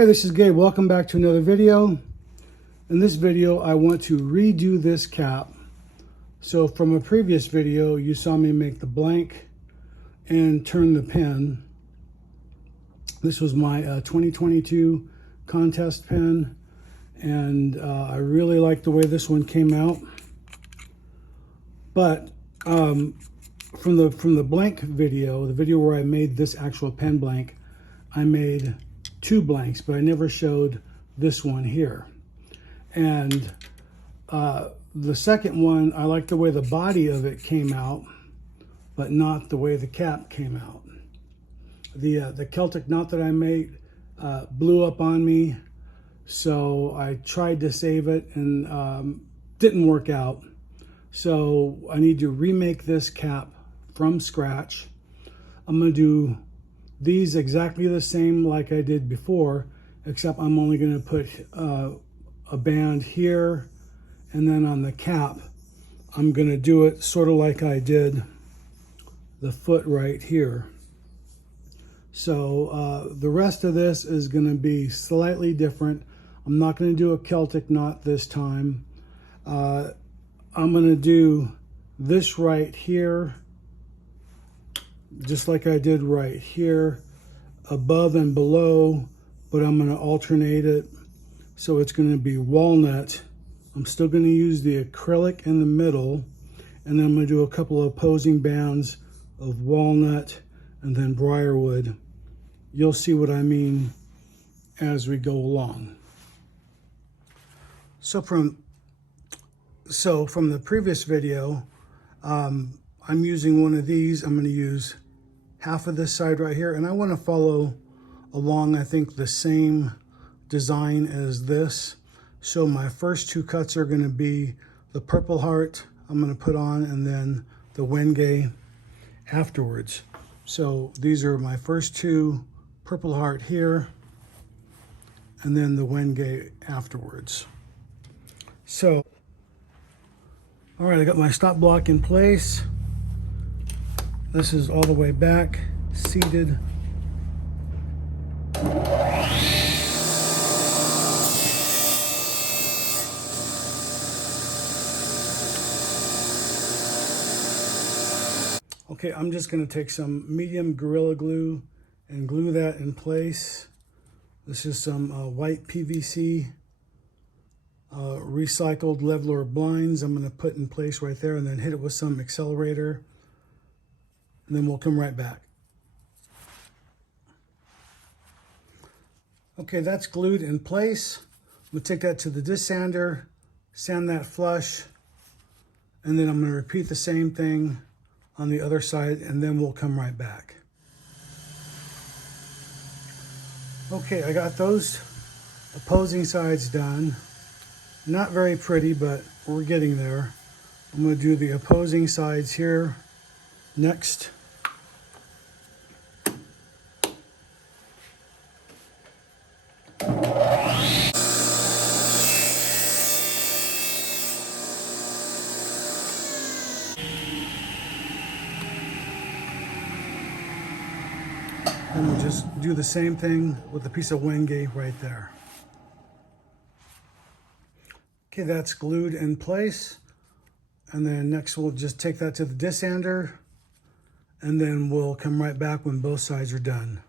Hey, this is Gabe. Welcome back to another video. In this video, I want to redo this cap. So from a previous video, you saw me make the blank and turn the pen. This was my 2022 contest pen, and I really like the way this one came out. But from the blank video, the video where I made this actual pen blank, I made two blanks, but I never showed this one here. And the second one, I like the way the body of it came out, but not the way the cap came out. The Celtic knot that I made blew up on me, so I tried to save it and didn't work out. So I need to remake this cap from scratch. I'm going to do these exactly the same like I did before, except I'm only going to put a band here, and then on the cap I'm going to do it sort of like I did the foot right here. So the rest of this is going to be slightly different. I'm not going to do a Celtic knot this time. I'm going to do this right here, just like I did right here, above and below, but I'm going to alternate it. So it's going to be walnut. I'm still going to use the acrylic in the middle, and then I'm going to do a couple of opposing bands of walnut and then briarwood. You'll see what I mean as we go along. So from the previous video, I'm using one of these. I'm going to use half of this side right here, and I want to follow along, I think, the same design as this. So my first two cuts are going to be the purple heart I'm going to put on, and then the wenge afterwards. So these are my first two, purple heart here, and then the wenge afterwards. So, all right, I got my stop block in place. This is all the way back, seated. Okay, I'm just going to take some medium Gorilla Glue and glue that in place. This is some white PVC recycled leveler blinds I'm going to put in place right there, and then hit it with some accelerator. And then we'll come right back. Okay, that's glued in place. We'll take that to the disc sander, sand that flush, and then I'm going to repeat the same thing on the other side, and then we'll come right back. Okay, I got those opposing sides done. Not very pretty, but we're getting there. I'm going to do the opposing sides here next. And we'll just do the same thing with a piece of wenge right there. Okay, that's glued in place. And then next we'll just take that to the disc sander, and then we'll come right back when both sides are done.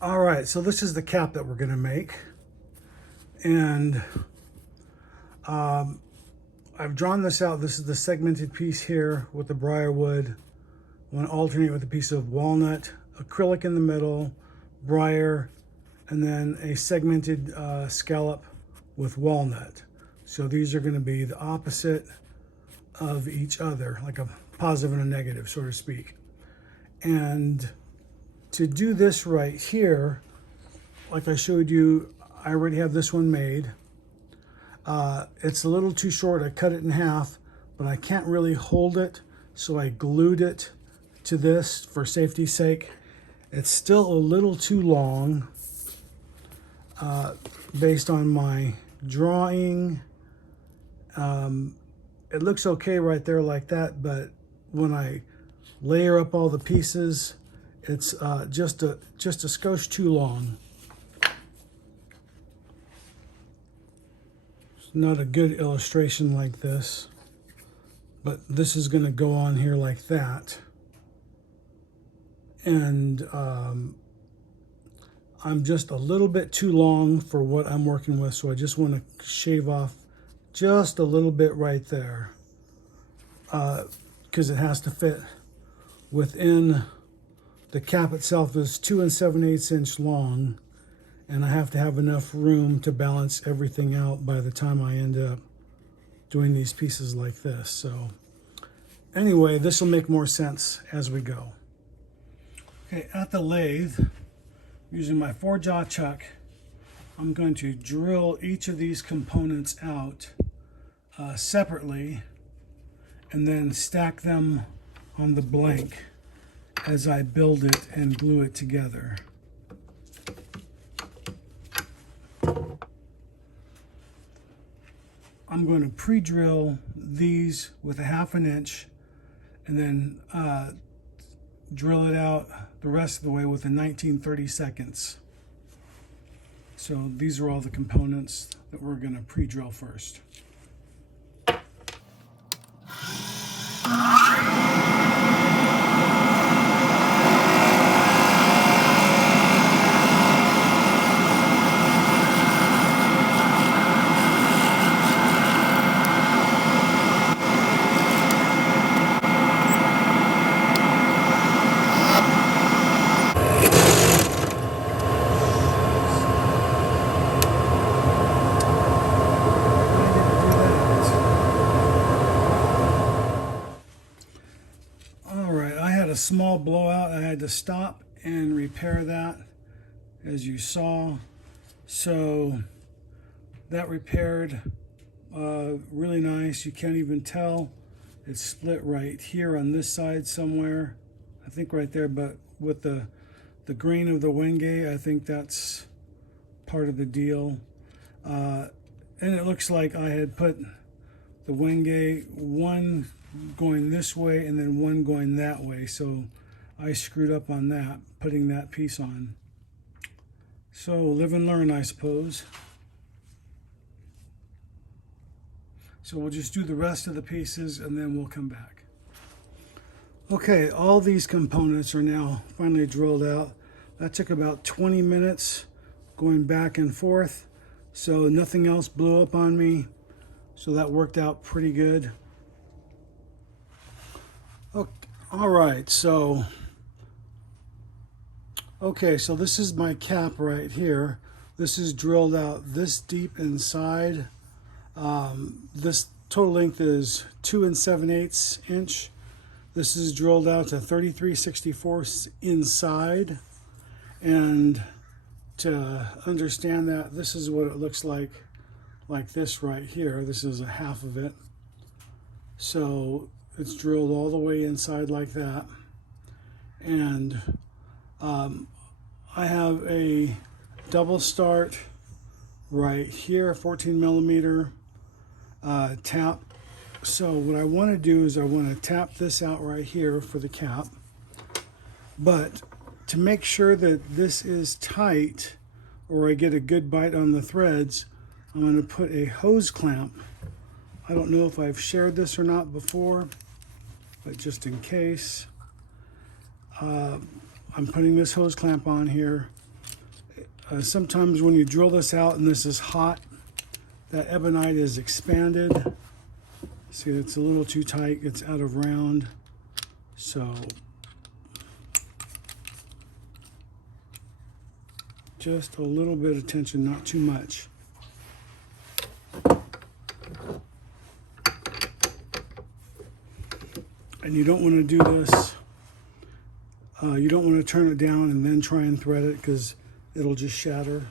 All right, so this is the cap that we're gonna make. And I've drawn this out. This is the segmented piece here with the briarwood. I want to alternate with a piece of walnut, acrylic in the middle, briar, and then a segmented scallop with walnut. So these are going to be the opposite of each other, like a positive and a negative, so to speak. And to do this right here, like I showed you, I already have this one made. It's a little too short. I cut it in half, but I can't really hold it, so I glued it to this for safety's sake. It's still a little too long based on my drawing. It looks okay right there like that, but when I layer up all the pieces, It's just a skosh too long. It's not a good illustration like this, but this is going to go on here like that. And I'm just a little bit too long for what I'm working with, so I just want to shave off just a little bit right there, because it has to fit within. The cap itself is 2 7/8 inch long, and I have to have enough room to balance everything out by the time I end up doing these pieces like this. So anyway, this will make more sense as we go. Okay, at the lathe, using my 4-jaw chuck, I'm going to drill each of these components out separately and then stack them on the blank as I build it and glue it together. I'm going to pre-drill these with a 1/2 inch and then drill it out the rest of the way with a 19/32. So these are all the components that we're going to pre-drill first. Small blowout. I had to stop and repair that, as you saw. So that repaired really nice. You can't even tell. It's split right here on this side somewhere, I think right there, but with the grain of the Wenge, I think that's part of the deal. And it looks like I had put the Wenge one going this way and then one going that way, so I screwed up on that, putting that piece on. So live and learn, I suppose. So we'll just do the rest of the pieces and then we'll come back. Okay, all these components are now finally drilled out. That took about 20 minutes going back and forth, so nothing else blew up on me, so that worked out pretty good. All right, so this is my cap right here. This is drilled out this deep inside. This total length is 2 7/8 inch. This is drilled out to 33/64 inside. And to understand that, this is what it looks like this right here. This is a half of it. So it's drilled all the way inside like that. And I have a double start right here, 14 millimeter tap. So what I want to do is I want to tap this out right here for the cap. But to make sure that this is tight, or I get a good bite on the threads, I'm going to put a hose clamp. I don't know if I've shared this or not before, but just in case, I'm putting this hose clamp on here. Sometimes when you drill this out and this is hot, that ebonite is expanded. See, it's a little too tight, it's out of round. So just a little bit of tension, not too much. And you don't want to do this, you don't want to turn it down and then try and thread it, because it'll just shatter.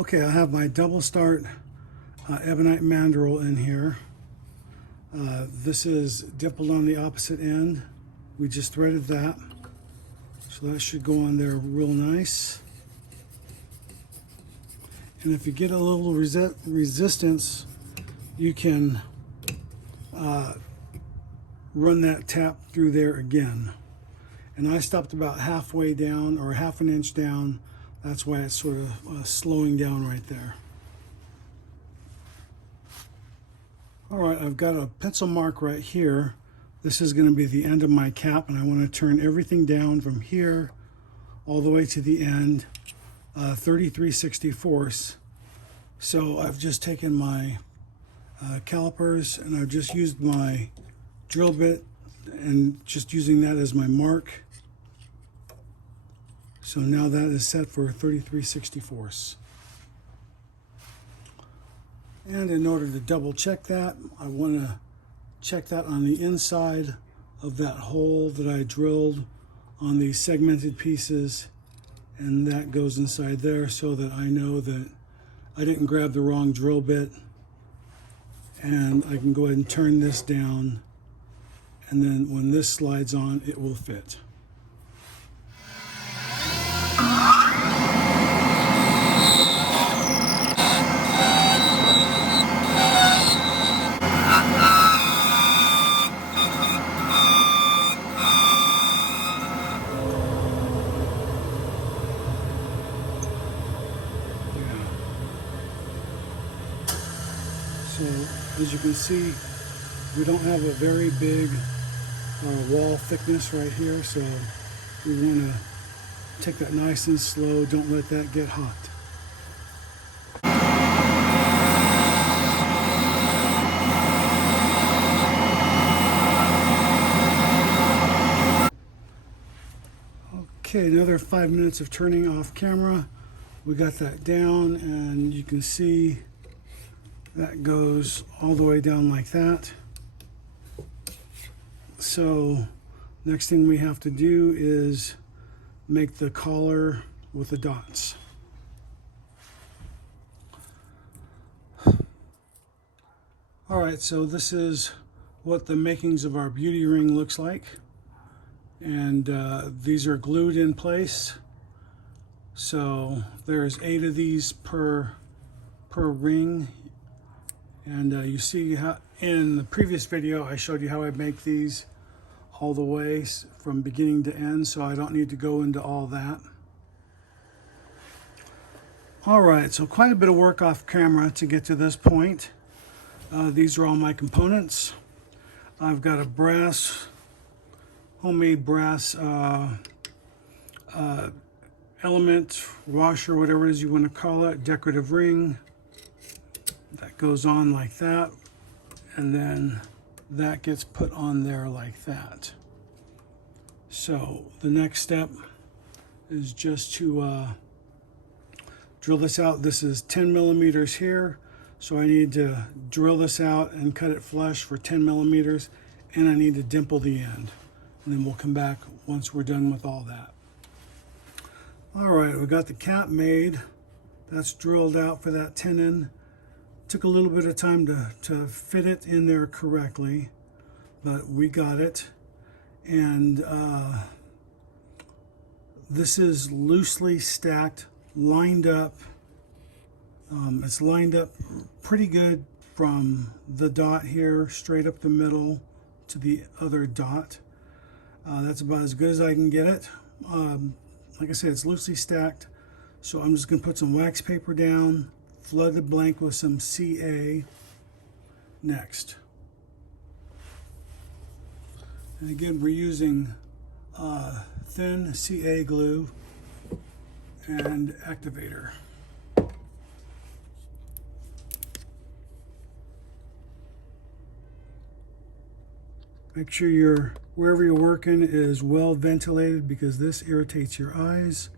Okay, I have my double start ebonite mandrel in here. This is dimpled on the opposite end. We just threaded that. So that should go on there real nice. And if you get a little resistance, you can run that tap through there again. And I stopped about halfway down, or half an inch down. That's why it's sort of slowing down right there. All right, I've got a pencil mark right here. This is going to be the end of my cap, and I want to turn everything down from here all the way to the end, 33/64. So I've just taken my calipers and I've just used my drill bit and just using that as my mark. So now that is set for 33/64. And in order to double check that, I want to check that on the inside of that hole that I drilled on these segmented pieces, and that goes inside there so that I know that I didn't grab the wrong drill bit. And I can go ahead and turn this down, and then when this slides on, it will fit. So as you can see, we don't have a very big wall thickness right here, so we want to take that nice and slow. Don't let that get hot. Okay, another 5 minutes of turning off camera. We got that down, and you can see that goes all the way down like that. So next thing we have to do is make the collar with the dots. All right, so this is what the makings of our beauty ring looks like. And these are glued in place. So there's 8 of these per ring. And you see how in the previous video I showed you how I make these all the way from beginning to end, so I don't need to go into all that. All right, so quite a bit of work off camera to get to this point. These are all my components. I've got a homemade brass element, washer, whatever it is you want to call it, decorative ring. That goes on like that, and then that gets put on there like that. So the next step is just to drill this out. This is 10 millimeters here, so I need to drill this out and cut it flush for 10 millimeters, and I need to dimple the end. And then we'll come back once we're done with all that. All right, we got the cap made. That's drilled out for that tenon. Took a little bit of time to fit it in there correctly, but we got it. And this is loosely stacked, lined up. It's lined up pretty good from the dot here straight up the middle to the other dot. That's about as good as I can get it. Like I said, it's loosely stacked, so I'm just going to put some wax paper down, flood the blank with some CA next. And again, we're using thin CA glue and activator. Make sure wherever you're working is well ventilated, because this irritates your eyes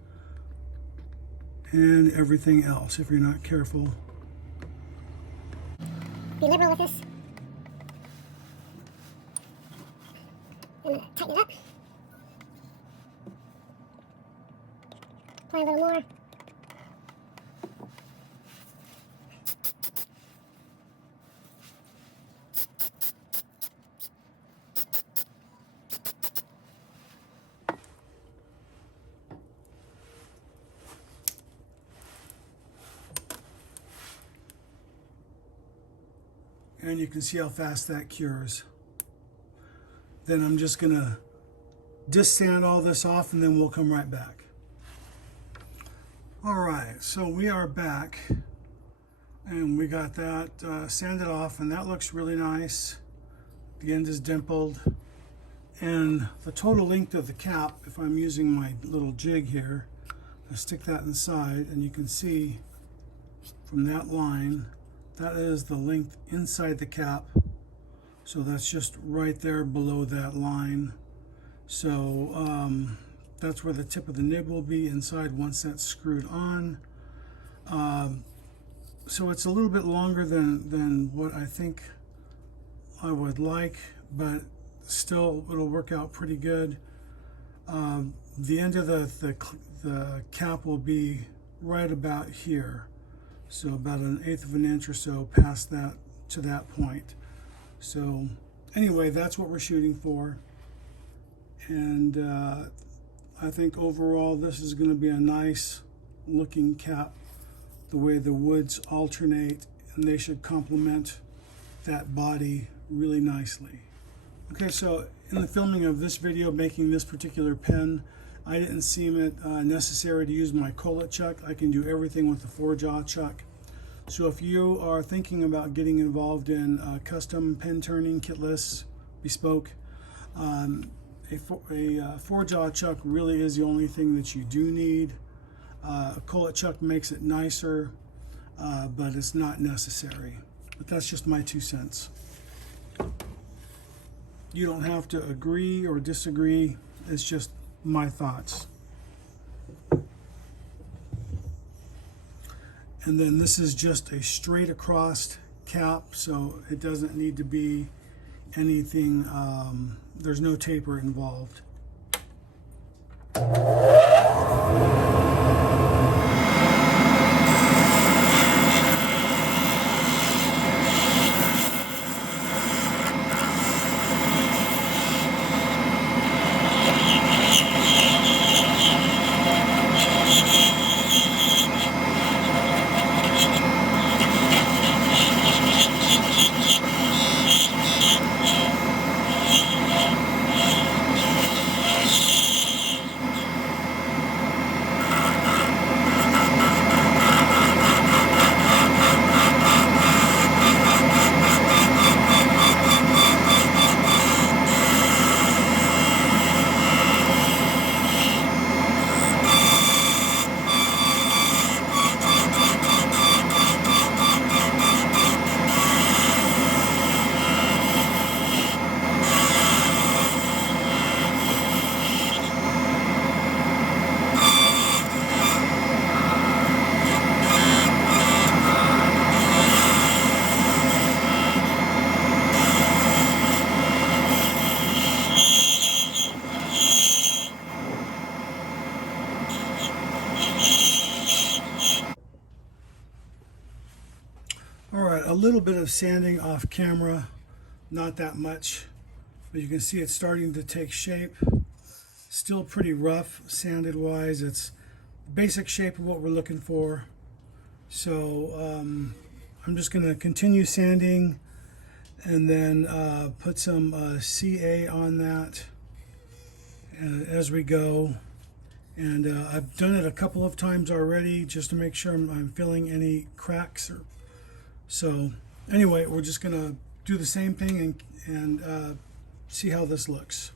and everything else if you're not careful. Be liberal with this. I'm gonna tighten it up. Apply a little more. and you can see how fast that cures. Then I'm just going to sand all this off, and then we'll come right back. All right, so we are back, and we got that sanded off, and that looks really nice. The end is dimpled, and the total length of the cap, if I'm using my little jig here, I stick that inside, and you can see from that line, that is the length inside the cap. So that's just right there below that line. So that's where the tip of the nib will be inside once that's screwed on. So it's a little bit longer than what I think I would like, but still it'll work out pretty good. The end of the cap will be right about here. So about 1/8 of an inch or so past that to that point. So anyway, that's what we're shooting for. And I think overall this is going to be a nice looking cap, the way the woods alternate, and they should complement that body really nicely. Okay, so in the filming of this video, making this particular pen, I didn't seem it necessary to use my collet chuck. I can do everything with the 4-jaw chuck. So if you are thinking about getting involved in custom pen turning, kitless, bespoke, a 4-jaw chuck really is the only thing that you do need. A collet chuck makes it nicer, but it's not necessary. But that's just my 2 cents. You don't have to agree or disagree. It's just my thoughts. And then this is just a straight across cap, so it doesn't need to be anything, there's no taper involved. A little bit of sanding off camera, not that much, but you can see it's starting to take shape. Still pretty rough sanded wise. It's the basic shape of what we're looking for. So I'm just going to continue sanding and then put some CA on that as we go. And I've done it a couple of times already just to make sure I'm filling any cracks. So anyway, we're just going to do the same thing and see how this looks.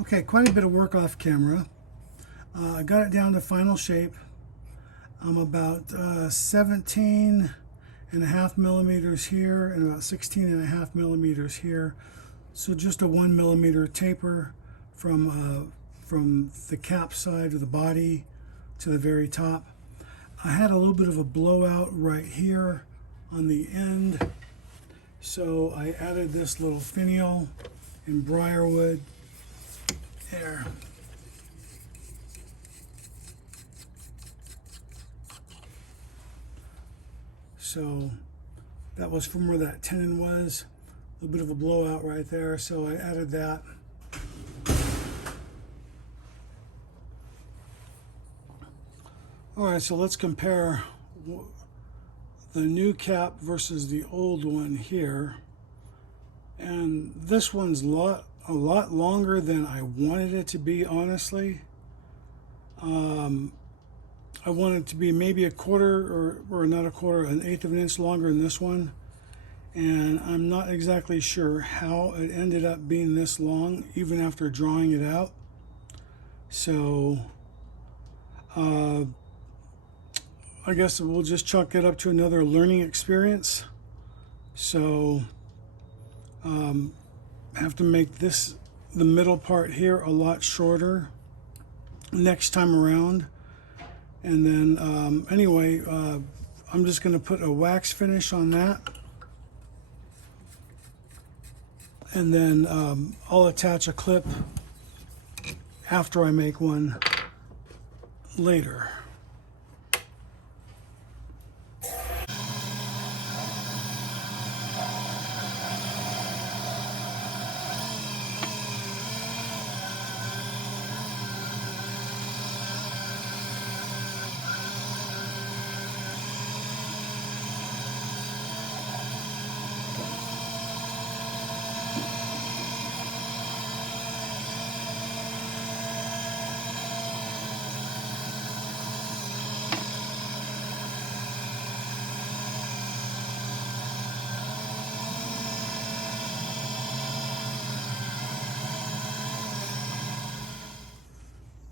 Okay, quite a bit of work off camera. I got it down to final shape. I'm about 17.5 millimeters here and about 16.5 millimeters here. So just a 1 millimeter taper from the cap side of the body to the very top. I had a little bit of a blowout right here on the end, so I added this little finial in briarwood there. So that was from where that tenon was, a little bit of a blowout right there, so I added that. All right, so let's compare the new cap versus the old one here. And this one's a lot longer than I wanted it to be, honestly. I want it to be maybe a quarter or not a quarter, an eighth of an inch longer than this one. And I'm not exactly sure how it ended up being this long, even after drawing it out. So I guess we'll just chalk it up to another learning experience. So have to make the middle part here a lot shorter next time around. And then anyway, I'm just going to put a wax finish on that. And then I'll attach a clip after I make one later.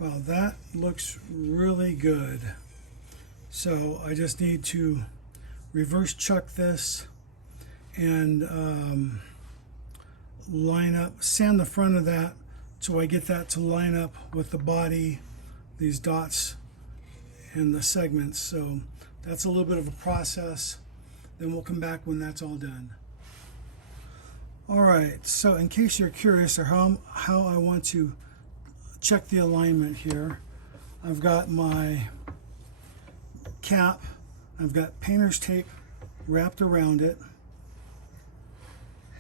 Well, that looks really good. So I just need to reverse chuck this and line up, sand the front of that so I get that to line up with the body, these dots and the segments. So that's a little bit of a process. Then we'll come back when that's all done. All right, so in case you're curious or how I want to check the alignment here, I've got my cap, I've got painter's tape wrapped around it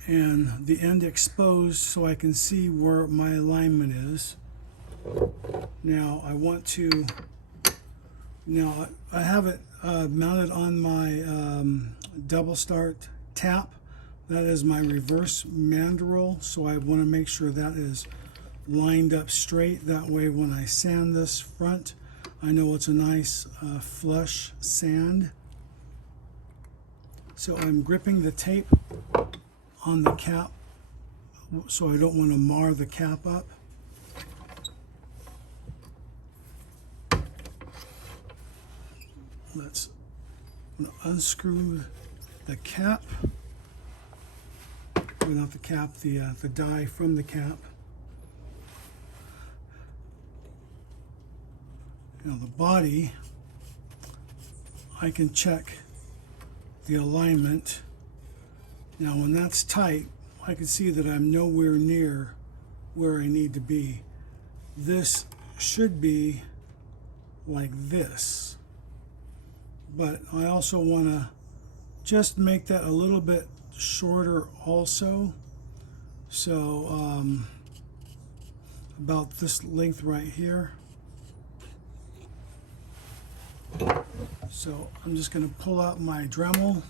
and the end exposed so I can see where my alignment is. Now I want to, I have it mounted on my double start tap. That is my reverse mandrel, so I want to make sure that is lined up straight. That way when I sand this front, I know it's a nice flush sand. So I'm gripping the tape on the cap so I don't want to mar the cap up. Let's unscrew the cap, or not the cap, the die from the cap. Now the body, I can check the alignment. Now when that's tight, I can see that I'm nowhere near where I need to be. This should be like this, but I also want to just make that a little bit shorter also. So about this length right here. So I'm just going to pull out my Dremel.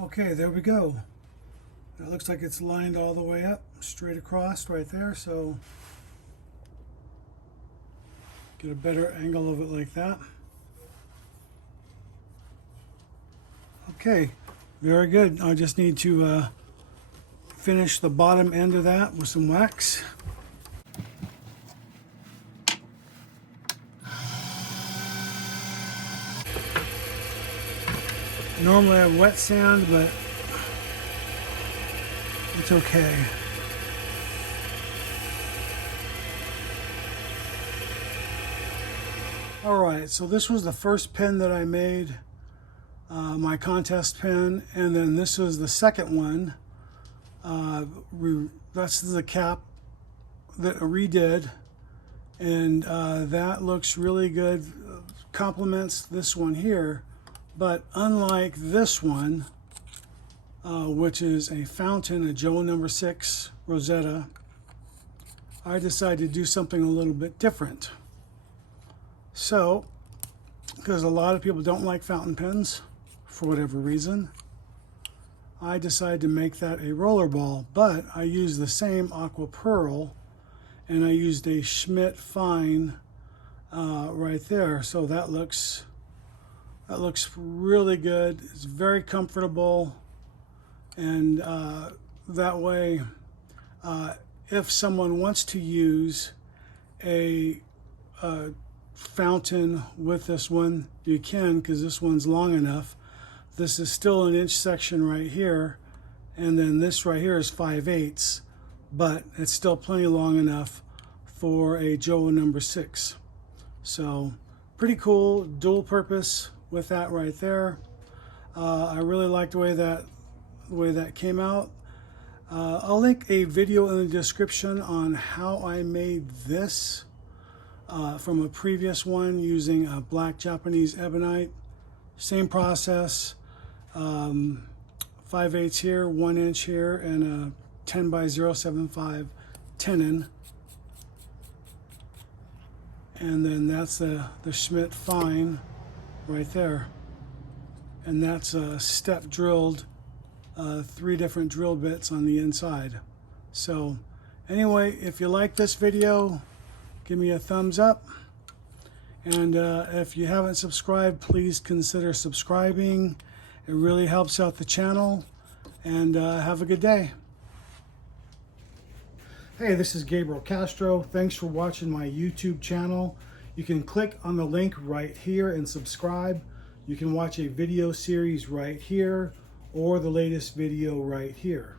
Okay, there we go. It looks like it's lined all the way up, straight across right there, so get a better angle of it like that. Okay, very good. I just need to finish the bottom end of that with some wax. Normally I have wet sand, but it's okay. Alright, so this was the first pen that I made, my contest pen, and then this was the second one. That's the cap that I redid, and that looks really good, complements this one here. But unlike this one, which is a fountain, a Joe No. 6 Rosetta, I decided to do something a little bit different. So, because a lot of people don't like fountain pens, for whatever reason, I decided to make that a rollerball, but I used the same aqua pearl, and I used a Schmidt Fine right there. So that looks really good. It's very comfortable, and that way, if someone wants to use a fountain with this one, you can, because this one's long enough. This is still an inch section right here, and then this right here is 5/8, but it's still plenty long enough for a Joe No. 6. So pretty cool, dual purpose with that right there. I really like the way that came out. I'll link a video in the description on how I made this from a previous one using a black Japanese ebonite. Same process, 5/8 here, 1 inch here, and a 10x075 tenon. And then that's the Schmidt Fine right there. And that's a step drilled, 3 different drill bits on the inside. So anyway, if you like this video, give me a thumbs up. And if you haven't subscribed, please consider subscribing. It really helps out the channel. And have a good day. Hey, this is Gabriel Castro. Thanks for watching my YouTube channel. You can click on the link right here and subscribe. You can watch a video series right here, or the latest video right here.